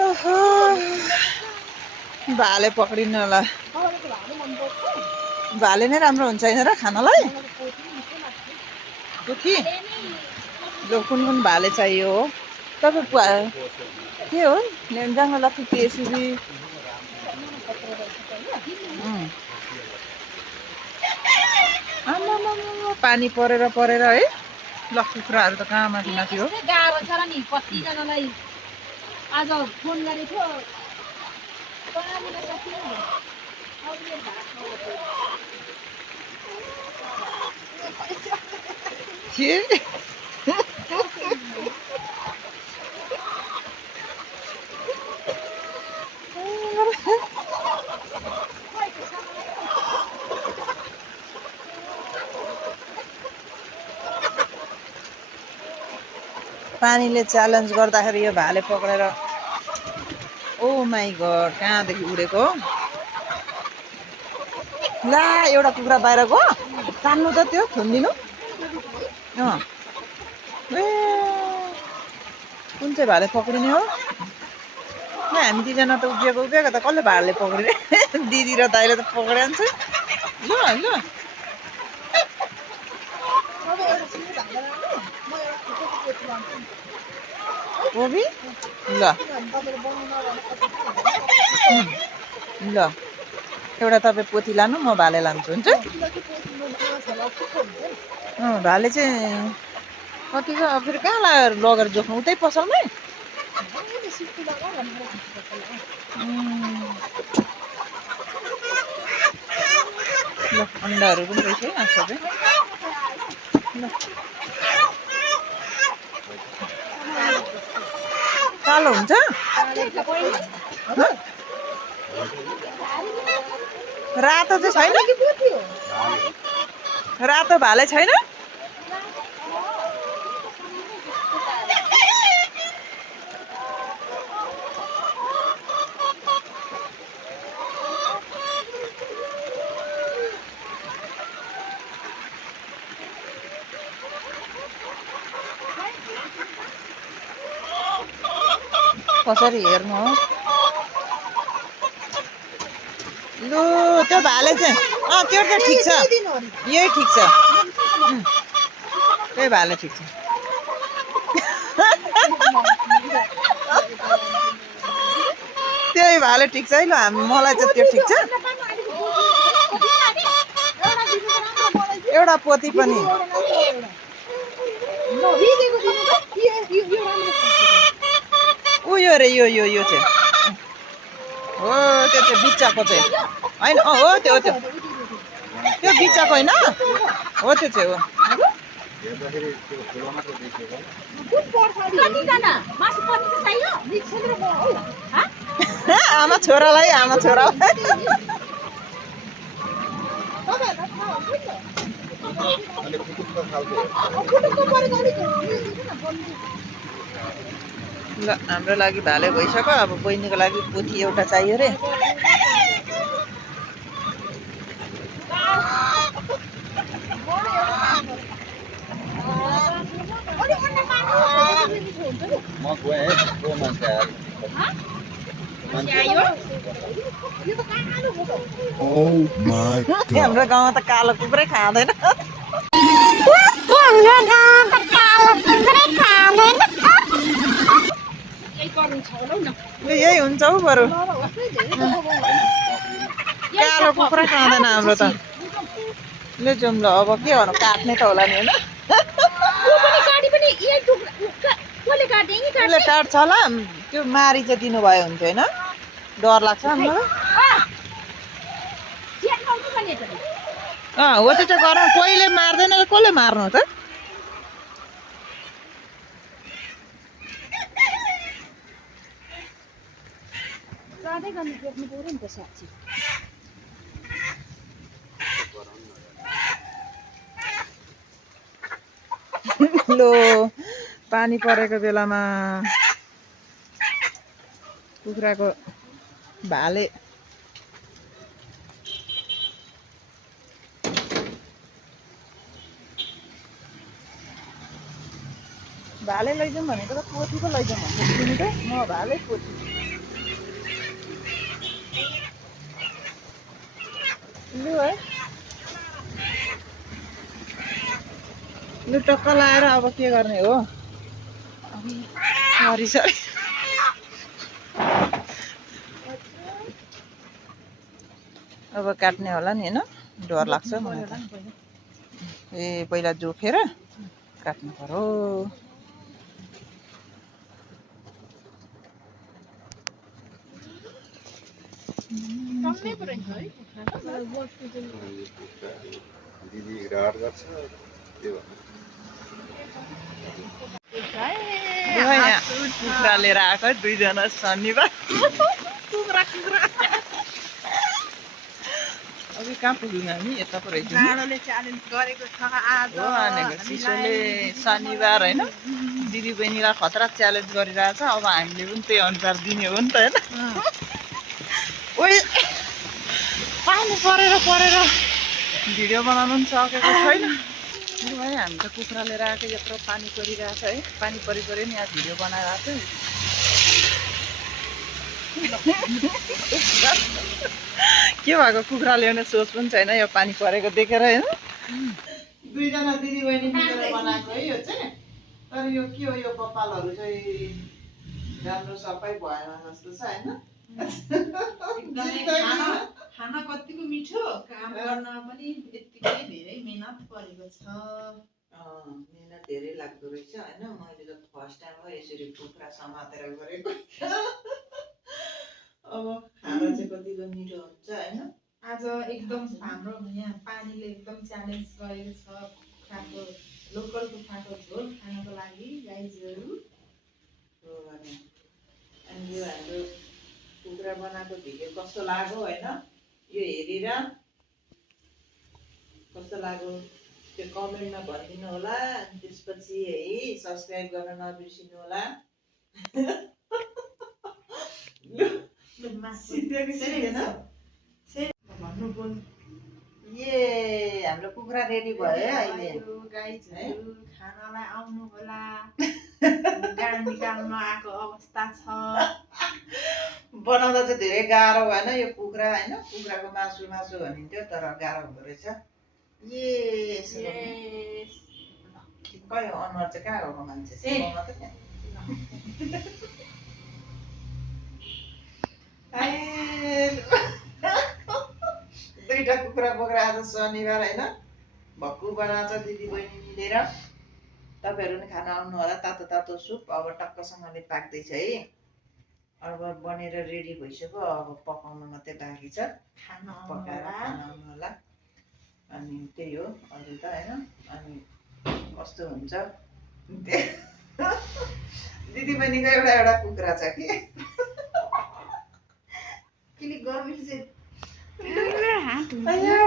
ओहो, भाले पक्रिनलाई भाले नै राम्रो हुन्छ होइन र खानलाई? पोथी जो कुन कुन भाले चाहियो हो? तपाईँ के हो जङ्गल लक्ष्मी केसरी आम्मामामा पानी परेर परेर है ल कुखुराहरू त कहाँ माथि माथि हो। गाह्रो छ र नि कतिजनालाई आज फोन गरेको थियो पानीमा सकिन के पानीले च्यालेन्ज गर्दाखेरि यो भाले पक्रेर ओ माई गड कहाँदेखि उडेको ला एउटा कुखुरा बाहिर गयो तान्नु त त्यो थुनिदिनु ए कुन चाहिँ भाले पक्रिने हो ल हामी दुईजना त उभिएको त कसले भाले पक्रिने दिदी र दाइले त पक्रिहाल्छ ल ल कोबी ल ल एउटा तपाईँ पोथी लानु म भाले लान्छु हुन्छ भाले चाहिँ कतिको फेरि कहाँ लगेर जोख्नु उतै पसलमै ल अन्डाहरू पनि रहेछ है सबै ल कालो हुन्छ रातो चाहिँ छैन रातो भाले छैन कसरी हेर्नु हो लु त्यो भाले चाहिँ त्यो त ठिक छ यही ठिक छ त्यही भाले ठिक छ त्यही भाले ठिक छ है ल मलाई चाहिँ त्यो ठिक छ एउटा पोथी पनि उयो रे यो चाहिँ हो त्यो चाहिँ बिच्चाको चाहिँ होइन हो त्यो त्यो बिच्चाको होइन हो त्यो चाहिँ हो आमा छोरालाई ल हाम्रो लागि भाले भइसक्यो अब बहिनीको लागि पोथी एउटा चाहियो रे हाम्रो गाउँमा त कालो कुखुरै खाँदैन यही हुन्छ हौ बरु कालो कुखुरा खाँदैन हाम्रो त ले जाउँ ल अब के गर्नु काट्ने त होला नि होइन काट्छ होला त्यो मारी चाहिँ दिनुभयो हुन्थ्यो होइन डर लाग्छ हामीलाई हो त्यो चाहिँ गरौँ कोहीले मार्दैन कसले मार्नु त लो पानी परेको बेलामा कुखुराको भाले भाले लैजाउँ भनेको त पोथी पो लैजाउँ भनेको तिमी त म भाले पोथी लु है लु टक्क लाएर अब के गर्ने हो सरी सरी अब काट्ने होला नि होइन डर लाग्छ मलाई त ए पहिला जोखेर काट्नु पर्यो टम्मै पो रहेछ है दिदी राड गर्छ त्यो यहाँ कुखुरा लिएर आएको है दुईजना शनिबार कुखुरा कुखुरा अघि कहाँ पुग्यौँ हामी यता पो रहेछौँ जाडोले च्यालेन्ज गरेको छ आज हो भनेको चिसोले शनिबार होइन दिदी बहिनीलाई खतरा च्यालेन्ज गरिरहेछ अब हामीले पनि त्यही अनुसार दिने हो नि त होइन ओइ पानी परेर भिडियो बनाउनु पनि सकेको छैन है हामी त कुखुरा लिएर आएको यत्रो पानी परिरहेछ है पानी परि नि यहाँ भिडियो बनाइरहेको छ के भएको कुखुरा ल्याउने सोच पनि छैन यो पानी परेको देखेर होइन दुईजना दिदी बहिनी मिलेर बनाएको है यो चाहिँ तर यो के हो यो कपालहरू चाहिँ राम्रो सफाइ भएन जस्तो छ होइन खाना कतिको मिठो काम गर्न पनि यत्तिकै धेरै मेहनत परेको छ मेहनत धेरै लाग्दो रहेछ होइन मैले त फर्स्ट टाइम हो यसरी कुखुरा समातेर गरेको अब खाना चाहिँ कतिको मिठो हुन्छ होइन आज एकदम हाम्रो यहाँ पानीले एकदम च्यालेन्ज गरेको छ कुखुराको लोकल कुखुराको झोल खानको लागि गाइजहरू हो भने अनि यो हाम्रो कुखुरा बनाएको भिडियो कस्तो लाग्यो होइन यो हेरेर कस्तो लाग्यो त्यो कमेन्टमा भनिदिनु होला अनि त्यसपछि है सब्सक्राइब गर्न नबिर्सिनु होला ए हाम्रो कुखुरा रेडी भयो है अहिले गाइजहरू खानालाई आउनु होला गाड निकाल्न आएको अवस्था छ बनाउँदा चाहिँ धेरै गाह्रो भएन यो कुखुरा होइन कुखुराको मासु भनिन्थ्यो तर गाह्रो हुँदो रहेछ खै अनुहार चाहिँ कहाँ गएको मान्छे दुईटा कुखुरा बोकेर आज शनिबार होइन भक्कु बनाएको छ दिदी बहिनी मिलेर तपाईँहरू पनि खाना आउनु होला तातो तातो सुप अब टक्कसँगले पाक्दैछ है अब बनेर रेडी भइसक्यो अब पकाउनु मात्रै बाँकी छ पकाएर खाना आउनु होला अनि त्यही हो अरू त होइन अनि कस्तो हुन्छ दिदी बहिनीको एउटा कुखुरा छ कि गर्मी चाहिँ अयो